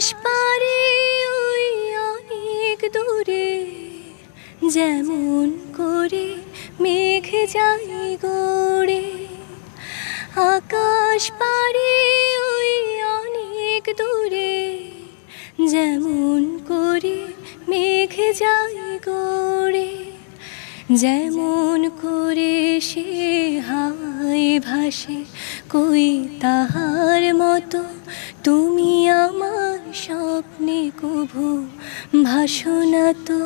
আকাশ পারে ওই অনেক দূরে, যেমন করে মেঘ যায় গড়ে। আকাশ পারে ওই অনেক দূরে, যেমন করে মেঘ যায় গড়ে। যেমন করে সে হায় ভাসে, কই তাহার মতো তুমি আমার স্বপ্নে কভু ভাসো না তো।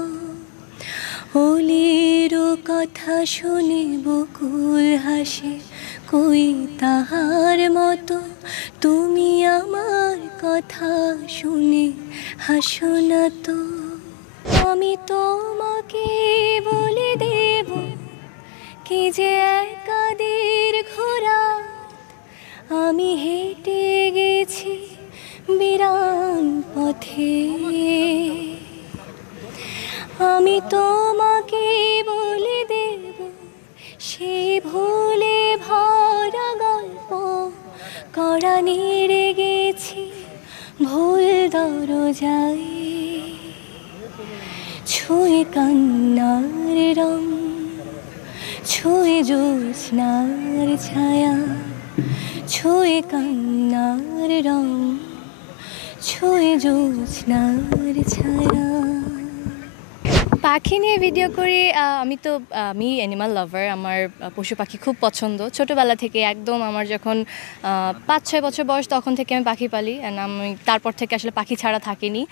অলিরও কথা শুনে বকুল হাসে, কই তাহার মতো তুমি আমার কথা শুনে হাসো না তো। আমি তোমাকে বলে দেব কি যে একাদের ঘোরা, আমি হেঁটে গেছি বিরান পথে। আমি তোমাকে বলে দেব সেই ভুলে ভরা গল্প, কড়া নেড়ে গেছি ভুল দরজায়। ছুঁয়ে কান্নার রং, ছুঁয়ে জ্যোৎস্নার ছায়া, ছুঁয়ে কান্নার রং, ছুঁয়ে জ্যোৎস্নার ছায়া। পাখি নিয়ে ভিডিও করি। আমি অ্যানিমাল লাভার, আমার পশু পাখি খুব পছন্দ ছোটোবেলা থেকে। একদম আমার যখন 5-6 বছর বয়স তখন থেকে আমি পাখি পালি, অ্যান্ড আমি তারপর থেকে আসলে পাখি ছাড়া থাকিনি,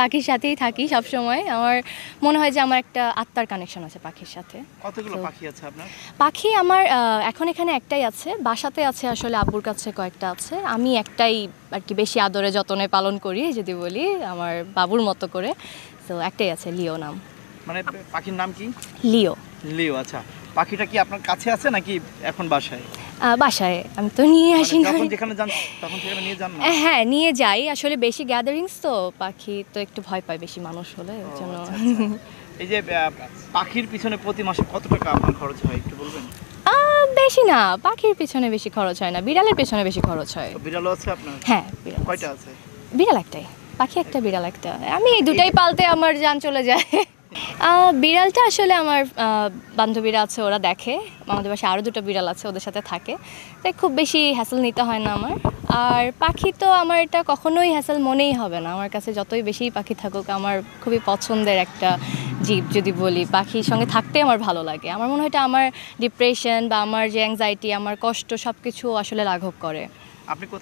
পাখির সাথেই থাকি সব সময়। আমার মনে হয় যে আমার একটা আত্মার কানেকশন আছে পাখির সাথে। কতগুলো পাখি আছে আপনার? পাখি আমার এখন এখানে একটাই আছে, বাসাতে আছে আসলে আব্বুর কাছে কয়েকটা আছে। আমি একটাই আর কি বেশি আদরে যত্নে পালন করি যদি বলি, আমার বাবুর মতো করে। তো একটাই আছে, লিও নাম। মানে পাখির নাম কি? লিও। লিও, আচ্ছা। পাখিটা কি আপনার কাছে আছে নাকি এখন বাসায়? বাসায়, আমি তো নিয়ে আসি না। যখন যেখানে যান তখন সেখানে নিয়ে যান না? হ্যাঁ, নিয়ে যাই। আসলে বেশি গ্যাদারিংস তো, পাখি তো একটু ভয় পায় বেশি মানুষ হলে, ওই জন্য। এই যে পাখির পিছনে প্রতি মাসে কত টাকা আপনার খরচ হয় একটু বলবেন? বেশি না, পাখির পিছনে বেশি খরচ হয় না, বিড়ালের পেছনে বেশি খরচ হয়। বিড়ালও আছে আপনার? হ্যাঁ, বিড়াল। কয়টা আছে? বিড়াল একটাই, পাখি একটা, বিড়াল একটা। আমি এই দুটাই পালতে আমার জান চলে যায়। বিড়ালটা আসলে আমার বান্ধবীরা আছে, ওরা দেখে। আমাদের বাসায় আরও 2টা বিড়াল আছে, ওদের সাথে থাকে, তাই খুব বেশি হ্যাসেল নিতে হয় না আমার। আর পাখি তো আমার এটা কখনোই হ্যাসেল মনেই হবে না। আমার কাছে যতই বেশি পাখি থাকুক, আমার খুবই পছন্দের একটা জীব যদি বলি। পাখির সঙ্গে থাকতে আমার ভালো লাগে। আমার মনে হয় এটা আমার ডিপ্রেশন বা আমার যে অ্যাংজাইটি, আমার কষ্ট সব কিছু আসলে লাঘব করে।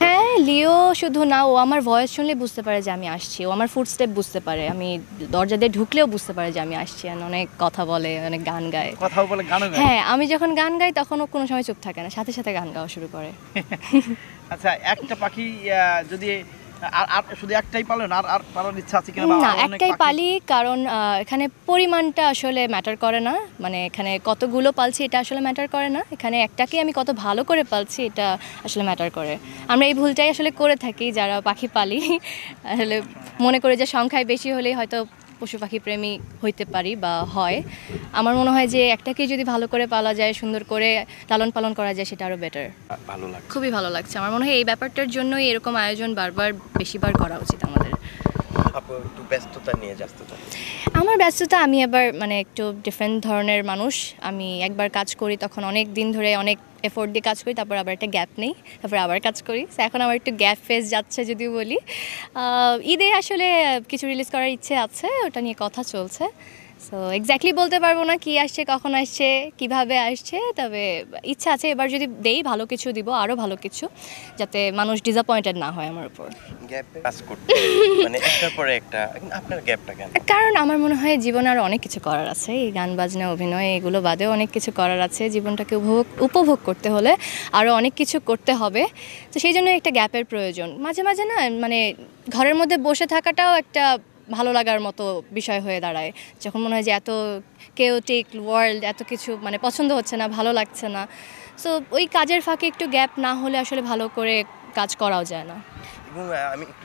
হ্যাঁ, লিও শুধু না, ও আমার ভয়েস শুনলে বুঝতে পারে যে আমি আসছি। ও আমার ফুটস্টেপ বুঝতে পারে, আমি দরজা দিয়ে ঢুকলেও বুঝতে পারে যে আমি আসছি। অনেক কথা বলে, অনেক গান গায়। কথাও বলে, গানও গায়? হ্যাঁ, আমি যখন গান গাই তখন ও কোনো সময় চুপ থাকে না, সাথে সাথে গান গাওয়া শুরু করে। আচ্ছা, একটা পাখি যদি আর শুধু একটাই পালেন, আর পালার ইচ্ছা আছে কিনা? না, একটাই পালি, কারণ এখানে পরিমাণটা আসলে ম্যাটার করে না। মানে এখানে কতগুলো পালছি এটা আসলে ম্যাটার করে না, এখানে একটাকে আমি কত ভালো করে পালছি এটা আসলে ম্যাটার করে। আমরা এই ভুলটাই আসলে করে থাকি যারা পাখি পালি। আসলে মনে করে যে সংখ্যায় বেশি হলেই হয়তো পশু পাখি প্রেমী হইতে পারি বা হয়। আমার মনে হয় যে একটাকে যদি ভালো করে পালা যায়, সুন্দর করে লালন পালন করা যায়, সেটা আরও বেটার। ভালো লাগে, খুবই ভালো লাগছে। আমার মনে হয় এই ব্যাপারটার জন্যই এরকম আয়োজন বারবার বেশিবার করা উচিত আমাদের। একটু ব্যস্ততা নিয়ে ব্যস্ততা। আমার ব্যস্ততা, আমি আবার মানে একটু ডিফারেন্ট ধরনের মানুষ। আমি একবার কাজ করি তখন অনেক দিন ধরে অনেক এফোর্ট দিয়ে কাজ করি, তারপর আবার একটা গ্যাপ নেই, তারপর আবার কাজ করি। তো এখন আমার একটু গ্যাপ ফেজ যাচ্ছে যদি বলি। ঈদে আসলে কিছু রিলিজ করার ইচ্ছে আছে, ওটা নিয়ে কথা চলছে। সো এক্স্যাক্টলি বলতে পারবো না কি আসছে, কখন আসছে, কিভাবে আসছে, তবে ইচ্ছা আছে এবার যদি দেই ভালো কিছু দিব, আরও ভালো কিছু, যাতে মানুষ ডিসঅ্যাপয়েন্টেড না হয় আমার উপর। গ্যাপে কাজ করতে মানে একটার পরে একটা, আপনার গ্যাপটা কেন? কারণ আমার মনে হয় জীবনে আরও অনেক কিছু করার আছে। এই গান বাজনা, অভিনয়, এগুলো বাদেও অনেক কিছু করার আছে। জীবনটাকে উপভোগ করতে হলে আরও অনেক কিছু করতে হবে। তো সেই জন্য একটা গ্যাপের প্রয়োজন। মাঝে মাঝে না, মানে ঘরের মধ্যে বসে থাকাটাও একটা ভালো লাগার মতো বিষয় হয়ে দাঁড়ায়, যখন মনে হয় যে এত কেওটিক ওয়ার্ল্ড, এত কিছু মানে পছন্দ হচ্ছে না, ভালো লাগছে না। সো ওই কাজের ফাঁকে একটু গ্যাপ না হলে আসলে ভালো করে কাজ করাও যায় না। এবং আমি একটু